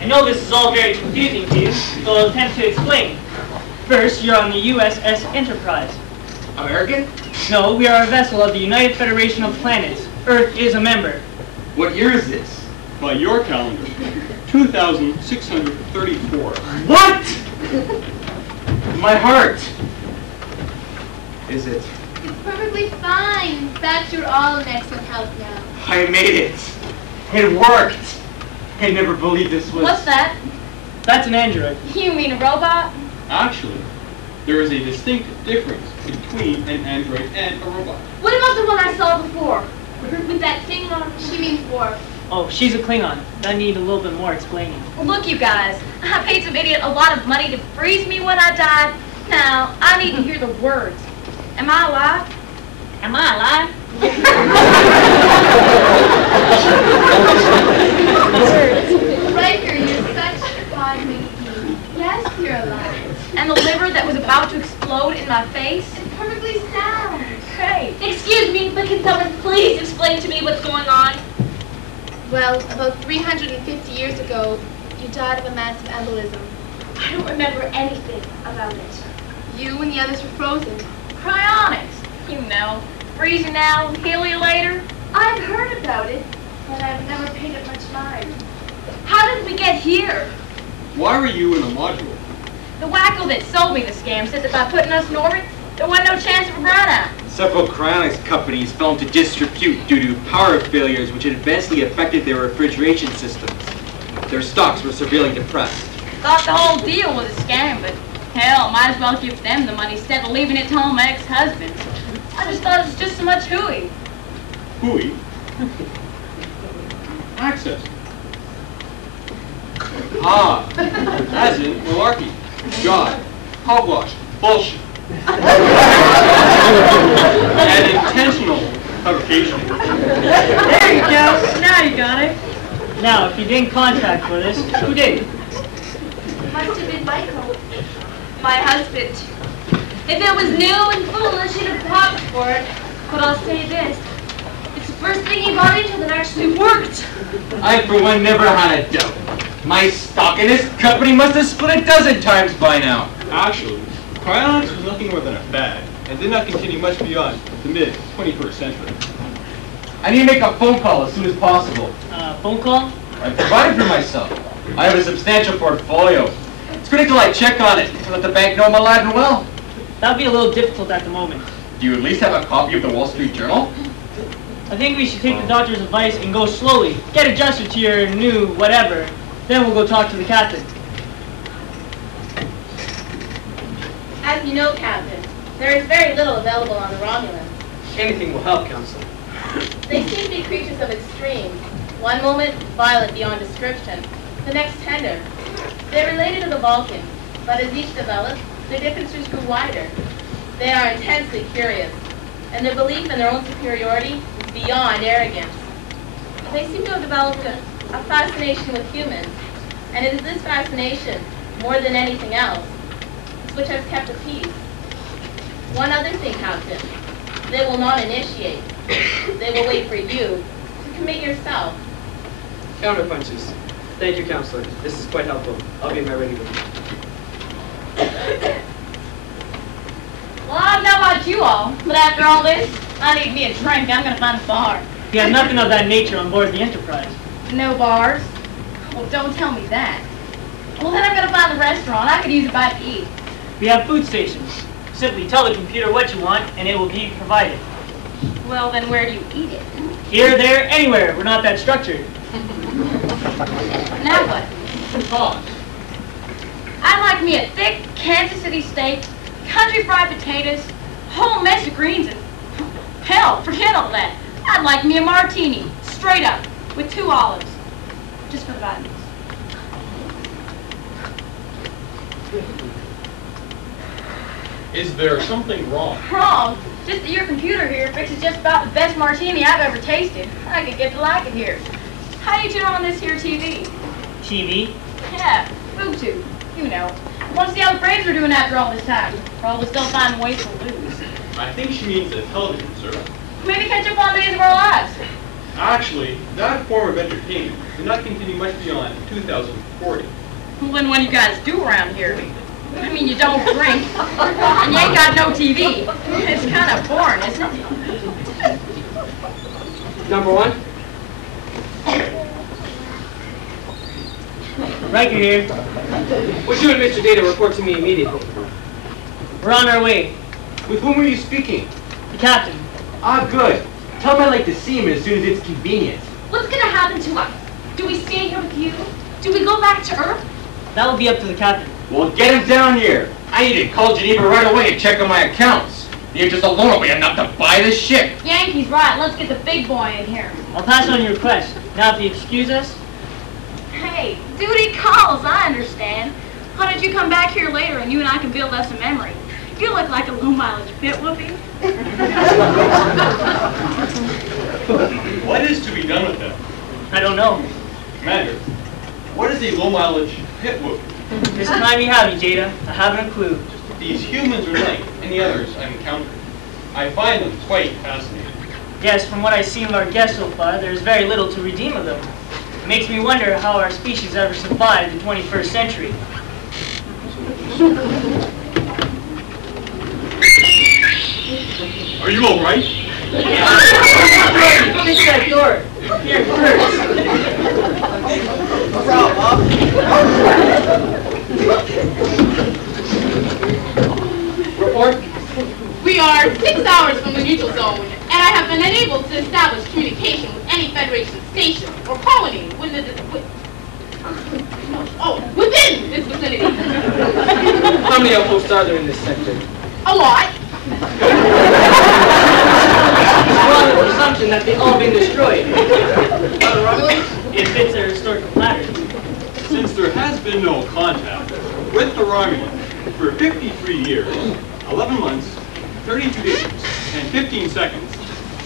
I know this is all very confusing to you, so I'll attempt to explain. First, you're on the USS Enterprise. American? No, we are a vessel of the United Federation of Planets. Earth is a member. What year is this? By your calendar, 2634. What? My heart. Is it? It's perfectly fine. In fact, you're all in excellent health now. I made it. It worked. I never believed this was... What's that? That's an android. You mean a robot? Actually, there is a distinct difference between an android and a robot. What about the one I saw before? With that thing on? She means Worf. Oh, she's a Klingon. That need a little bit more explaining. Well, look, you guys. I paid some idiot a lot of money to freeze me when I died. Now, I need to hear the words. Am I alive? Am I alive? Riker, you're such a cosmic being. Yes, you're alive. And the liver that was about to explode in my face? It's perfectly sound. Great. Excuse me, but can someone please explain to me what's going on? Well, about 350 years ago, you died of a massive embolism. I don't remember anything about it. You and the others were frozen. Cryonics, you know. Freezing now, heal you later. I've heard about it, but I've never paid it much mind. How did we get here? Why were you in a module? The wacko that sold me the scam said that by putting us in orbit, there wasn't no chance of a brownout. Several cryonics companies fell into disrepute due to power failures which adversely affected their refrigeration systems. Their stocks were severely depressed. Thought the whole deal was a scam, but hell, might as well give them the money instead of leaving it to all my ex-husbands. I just thought it was just so much hooey. Hooey? Access. Ah, as in malarkey, God, hogwash, bullshit. And intentional fabrication. There you go. Now you got it. Now, if you didn't contract for this, who did? Must have been Michael. My husband. If it was new and foolish, he'd have popped for it. But I'll say this. It's the first thing he bought into that actually worked. I, for one, never had a doubt. My stock in this company must have split a dozen times by now. Actually, cryonics was nothing more than a fad, and did not continue much beyond the mid-21st century. I need to make a phone call as soon as possible. Phone call? I provided for myself. I have a substantial portfolio. It's critical I check on it to let the bank know I'm alive and well. That'll be a little difficult at the moment. Do you at least have a copy of the Wall Street Journal? I think we should take the doctor's advice and go slowly. Get adjusted to your new whatever. Then we'll go talk to the captain. As you know, Captain, there is very little available on the Romulans. Anything will help, Counselor. They seem to be creatures of extremes. One moment, violent beyond description. The next, tender. They're related to the Vulcans, but as each developed, their differences grew wider. They are intensely curious, and their belief in their own superiority is beyond arrogance. They seem to have developed a fascination with humans, and it is this fascination, more than anything else, which has kept the peace. One other thing, Captain. They will not initiate. They will wait for you to commit yourself. Counterpunches. Thank you, Counselor. This is quite helpful. I'll be in my ready room. Well, I don't know about you all, but after all this, I need me a drink. I'm gonna find a bar. We have nothing of that nature on board the Enterprise. No bars? Well, don't tell me that. Well, then I'm gonna find a restaurant. I could use a bite to eat. We have food stations. Simply tell the computer what you want, and it will be provided. Well, then where do you eat it? Here, there, anywhere. We're not that structured. Now what? Pause. I'd like me a thick Kansas City steak, country fried potatoes, whole mess of greens, and hell, forget all that. I'd like me a martini, straight up, with 2 olives, just for the vitamins. Is there something wrong? Wrong? Just that your computer here fixes just about the best martini I've ever tasted. I could get to like it here. How do you turn on this here TV? TV? Yeah, BoobTube. You know. Want to see how the Braves are doing after all this time. Probably still finding ways to lose. I think she means a television, sir. Maybe catch up on the days of our lives. Actually, that form of entertainment did not continue much beyond 2040. Well, then what do you guys do around here? I mean, you don't drink, and you ain't got no TV. It's kind of boring, isn't it? Number one. Riker here. Would you and Mr. Data report to me immediately? We're on our way. With whom are you speaking? The captain. Ah, good. Tell him I'd like to see him as soon as it's convenient. What's gonna happen to us? Do we stay here with you? Do we go back to Earth? That will be up to the captain. Well, get him down here. I need to call Geneva right away and check on my accounts. The interest alone will be enough to buy this ship. Yankee's right. Let's get the big boy in here. I'll pass on your request. Now, if you excuse us. Hey, duty calls, I understand. Why don't you come back here later and you and I can build us a memory? You look like a low-mileage pit whoopee. What is to be done with them? I don't know. Commander, what is a low-mileage pit whoop? This time you have me, Jada. I haven't a clue. These humans are like any others I've encountered. I find them quite fascinating. Yes, from what I've seen of our guests so far, there's very little to redeem of them. It makes me wonder how our species ever survived the 21st century. Are you all right? Fix that door. Here, first. Report. We are 6 hours from the neutral zone, and I have been unable to establish communication with any Federation station or colony within this vicinity. How many outposts are there in this sector? A lot. Well, the assumption that they've all been destroyed. Romulans? It fits their historical pattern. Since there has been no contact with the Romulans for 53 years, 11 months, 32 days, and 15 seconds,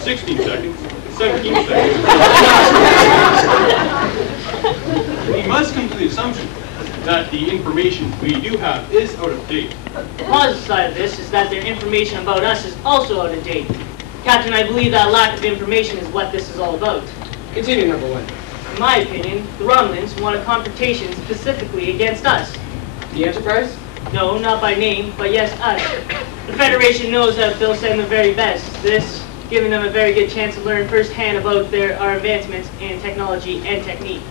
16 seconds, 17 seconds, we must come to the assumption that the information we do have is out of date. The positive side of this is that their information about us is also out of date. Captain, I believe that lack of information is what this is all about. Continue, number one. In my opinion, the Romulans want a confrontation specifically against us. The Enterprise? No, not by name, but yes, us. The Federation knows that they'll send the very best. This giving them a very good chance to learn firsthand about our advancements in technology and technique.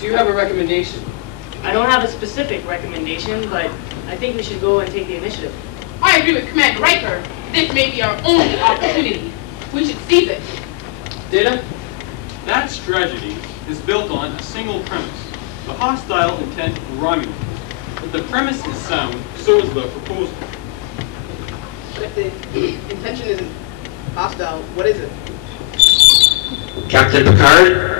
Do you have a recommendation? I don't have a specific recommendation, but I think we should go and take the initiative. I agree with Commander Riker. This may be our only opportunity. We should seize it. Data? That strategy is built on a single premise, the hostile intent of the Romulans. If the premise is sound, so is the proposal. But if the intention isn't hostile, what is it? Captain Picard?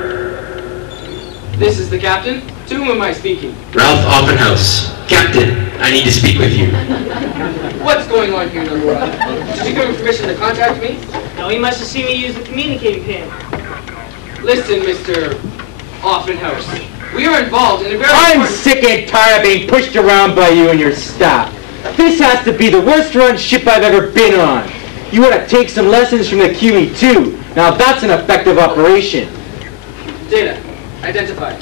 This is the captain. To whom am I speaking? Ralph Offenhouse. Captain, I need to speak with you. What's going on here, number one? Did you give him permission to contact me? Now, he must have seen me use the communicating pin. Listen, Mr. Offenhouse. We are involved in a very I'm important... sick and tired of being pushed around by you and your staff. This has to be the worst run ship I've ever been on. You ought to take some lessons from the QE2. Now that's an effective operation. Data. Identify.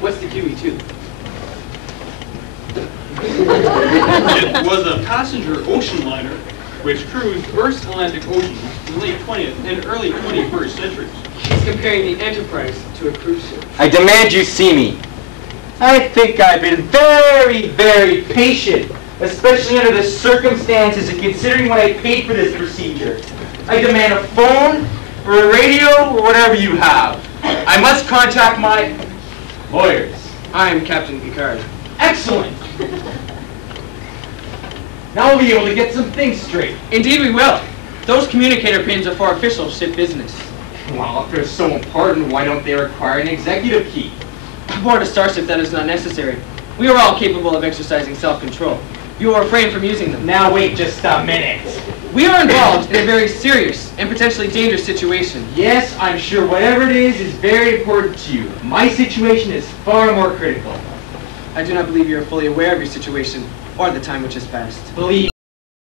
What's the QE2? It was a passenger ocean liner which cruised Earth's Atlantic Ocean in the late 20th and early 21st centuries. He's comparing the Enterprise to a cruise ship. I demand you see me. I think I've been very, very patient, especially under the circumstances and considering what I paid for this procedure. I demand a phone or a radio or whatever you have. I must contact my lawyers. I'm Captain Picard. Excellent. Now we'll be able to get some things straight. Indeed we will. Those communicator pins are for official ship business. Well, if they're so important, why don't they require an executive key? Aboard a starship, that is not necessary. We are all capable of exercising self-control. You will refrain from using them. Now wait just a minute. We are involved in a very serious and potentially dangerous situation. Yes, I'm sure whatever it is very important to you. My situation is far more critical. I do not believe you are fully aware of your situation or the time which has passed. Believe